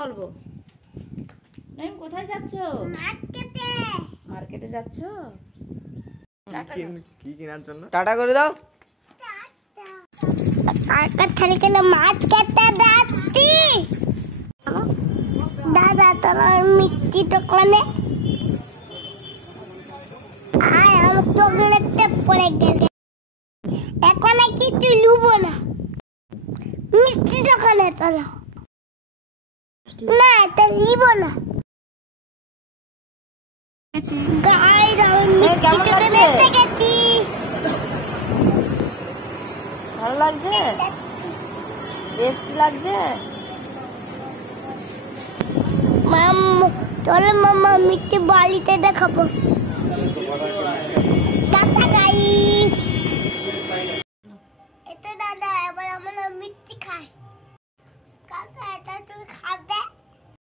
বলবো নইম কোথায় যাচ্ছো? মার্কেটে। মার্কেটে যাচ্ছো? কি কেনার জন্য? টাটা করে দাও। টাটা থেকে কেন মার্কেটে যাচ্ছি? দাদা তোমার মিষ্টি দোকানে আর আমার চকলেটটা পড়ে গেল। এখন কিছু লুবো না, মিষ্টি দোকানে চলো। না এটা লিব না। গাইস আমি মিষ্টি দোকানে গেছি। ভালো লাগছে? টেস্টি লাগছে? চলো মাম্মা মিষ্টি বাড়িতে দেখাবো।